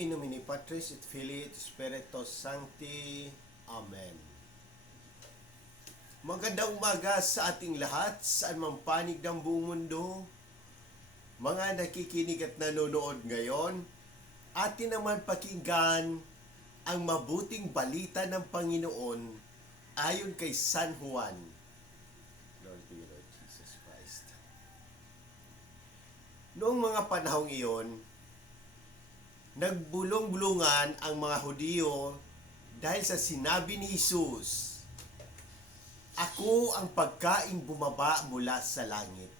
In nomine Patris et Filii et Spiritus Sancti. Amen. Magandang umaga sa ating lahat, saan mang panig ng buong mundo. Mga nakikinig at nanonood ngayon, atin naman pakinggan ang mabuting balita ng Panginoon ayon kay San Juan. Lord be Lord Jesus Christ. Noong mga panahong iyon, nagbulong-bulungan ang mga Hudiyo dahil sa sinabi ni Jesus, Ako ang pagkaing bumaba mula sa langit.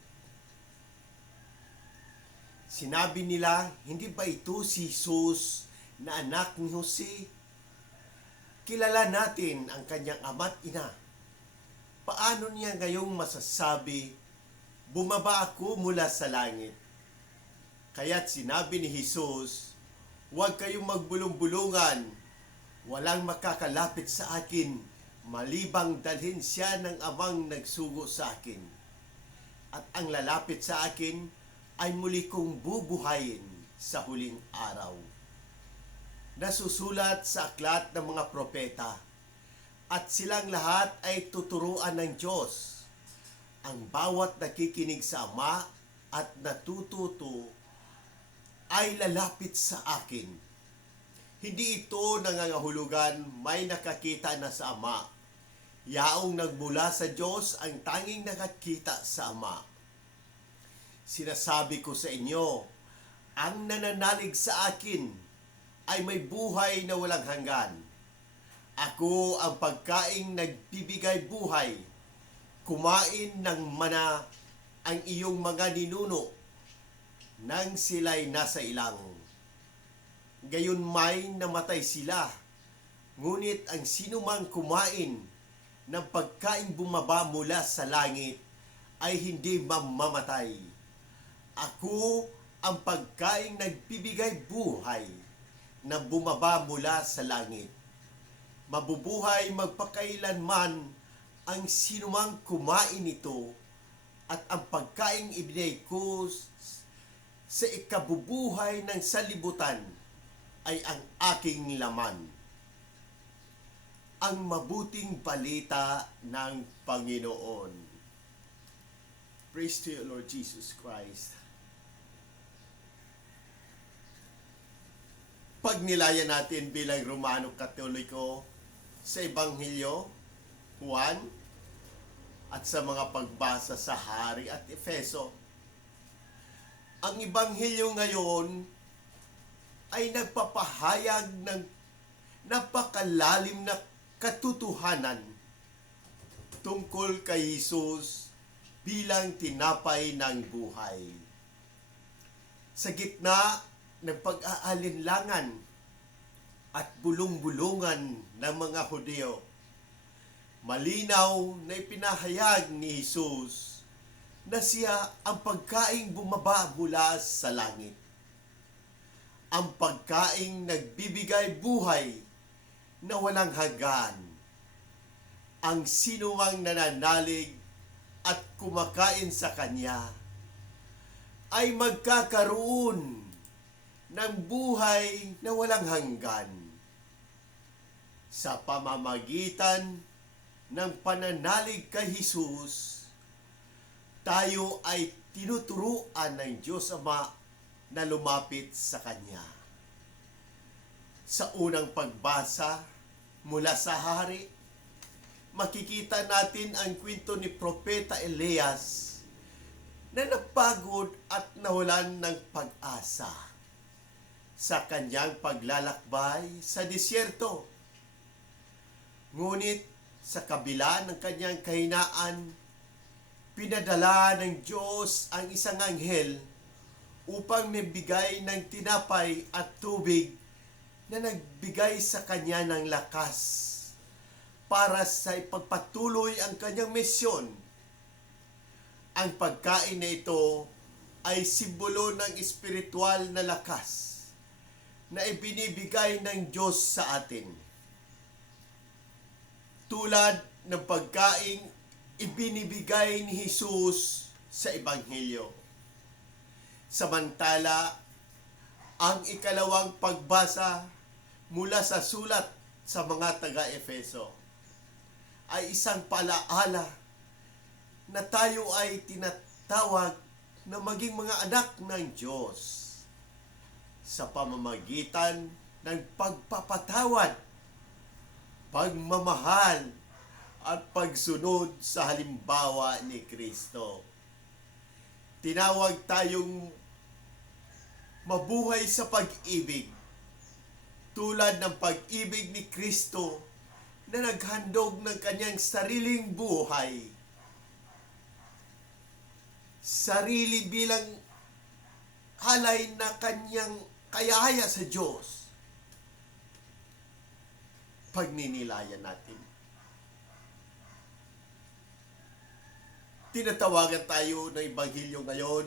Sinabi nila, hindi ba ito si Jesus na anak ni Jose? Kilala natin ang kanyang ama't ina. Paano niya ngayong masasabi, bumaba ako mula sa langit? Kaya't sinabi ni Jesus, huwag kayong magbulong-bulungan. Walang makakalapit sa akin, malibang dalhin siya ng amang nagsugo sa akin. At ang lalapit sa akin ay muli kong bubuhayin sa huling araw. Nasusulat sa aklat ng mga propeta, at silang lahat ay tuturuan ng Diyos. Ang bawat nakikinig sa Ama at natututo ay lalapit sa akin. Hindi ito nangangahulugan may nakakita na sa Ama. Yaong nagmula sa Diyos ang tanging nakakita sa Ama. Sinasabi ko sa inyo, ang nananalig sa akin ay may buhay na walang hanggan. Ako ang pagkaing nagbibigay buhay. Kumain ng mana ang iyong mga ninuno nang sila'y nasa ilang. Gayon may namatay sila. Ngunit ang sinumang kumain ng pagkain bumaba mula sa langit ay hindi mamamatay. Ako ang pagkain nagbibigay buhay na bumaba mula sa langit. Mabubuhay magpakailanman ang sinumang kumain nito at ang pagkain ibinay ko sa ikabubuhay ng salibutan ay ang aking laman. Ang mabuting balita ng Panginoon. Praise to you, Lord Jesus Christ. Pagnilayan natin bilang Romano Katoliko sa Ebanghelyo, Juan, at sa mga pagbasa sa Hari at Efeso. Ang Ebanghelyo ngayon ay nagpapahayag ng napakalalim na katotohanan tungkol kay Jesus bilang tinapay ng buhay. Sa gitna ng pag-aalinlangan at bulong-bulungan ng mga Hudyo, malinaw na ipinahayag ni Jesus na siya ang pagkaing bumaba mula sa langit. Ang pagkaing nagbibigay buhay na walang hanggan. Ang sinumang nananalig at kumakain sa Kanya ay magkakaroon ng buhay na walang hanggan sa pamamagitan ng pananalig kay Jesus, tayo ay tinuturuan ng Diyos Ama na lumapit sa Kanya. Sa unang pagbasa mula sa hari, makikita natin ang kwento ni Propeta Elias na napagod at nawalan ng pag-asa sa kanyang paglalakbay sa disyerto. Ngunit sa kabila ng kanyang kahinaan, pinadala ng Diyos ang isang anghel upang mabigay ng tinapay at tubig na nagbigay sa kanya ng lakas para sa ipagpatuloy ang kanyang misyon. Ang pagkain na ito ay simbolo ng espiritual na lakas na ibinibigay ng Diyos sa atin. Tulad ng pagkain ibinibigay ni Jesus sa Ebanghelyo. Samantala, ang ikalawang pagbasa mula sa sulat sa mga taga-Efeso ay isang palaala na tayo ay tinatawag na maging mga anak ng Diyos sa pamamagitan ng pagpapatawad, pagmamahal, at pagsunod sa halimbawa ni Kristo. Tinawag tayong mabuhay sa pag-ibig tulad ng pag-ibig ni Kristo na naghandog ng kanyang sariling buhay. Sarili bilang halay na kanyang kayaya sa Diyos. Pagninilayan natin. Tinatawagan tayo ng Ebanghelyo ngayon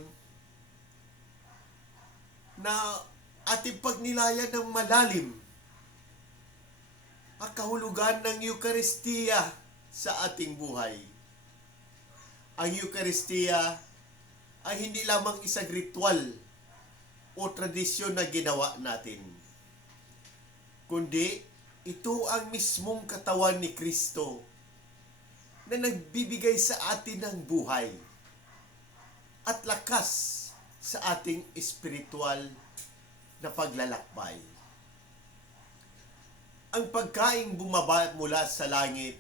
na ating pagnilayan ng malalim ang kahulugan ng Eukaristiya sa ating buhay. Ang Eukaristiya ay hindi lamang isang ritual o tradisyon na ginawa natin, kundi ito ang mismong katawan ni Kristo na nagbibigay sa atin ng buhay at lakas sa ating espiritual na paglalakbay. Ang pagkaing bumaba mula sa langit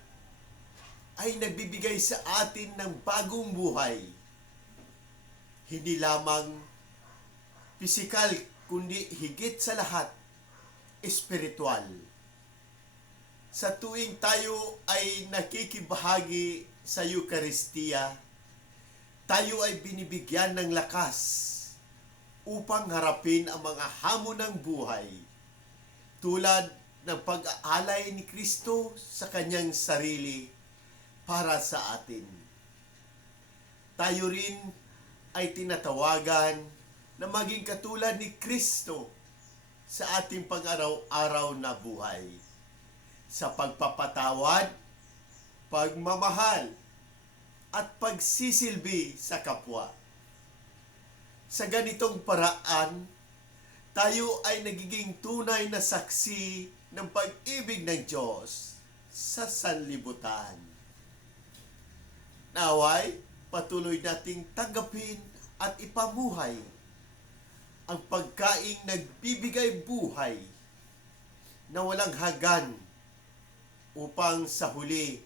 ay nagbibigay sa atin ng bagong buhay. Hindi lamang pisikal, kundi higit sa lahat, espiritual. Sa tuwing tayo ay nakikibahagi sa Eukaristiya, tayo ay binibigyan ng lakas upang harapin ang mga hamon ng buhay tulad ng pag-aalay ni Kristo sa kanyang sarili para sa atin. Tayo rin ay tinatawagan na maging katulad ni Kristo sa ating pang-araw-araw na buhay sa pagpapatawad, pagmamahal, at pagsisilbi sa kapwa. Sa ganitong paraan, tayo ay nagiging tunay na saksi ng pag-ibig ng Diyos sa sanlibutan. Naway, patuloy nating tanggapin at ipamuhay ang pagkaing nagbibigay buhay na walang hagan upang sa huli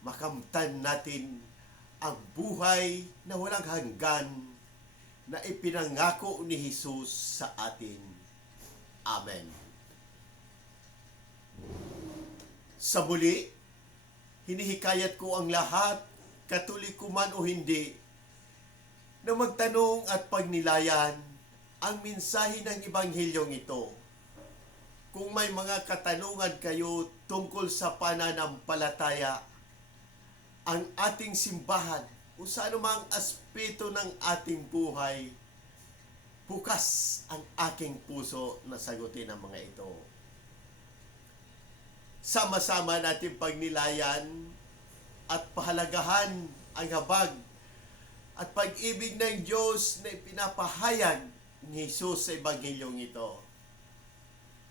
makamtan natin ang buhay na walang hanggan na ipinangako ni Jesus sa atin. Amen. Sa muli, hinihikayat ko ang lahat, katoliko man o hindi, na magtanong at pagnilayan ang mensahe ng Ebanghelyong ito. Kung may mga katanungan kayo tungkol sa pananampalataya, ang ating simbahan o sa anumang aspeto ng ating buhay, bukas ang aking puso na sagutin ang mga ito. Sama-sama natin pagnilayan at pahalagahan ang habag at pag-ibig ng Diyos na ipinapahayag ni Jesus sa Ebanghelyong ito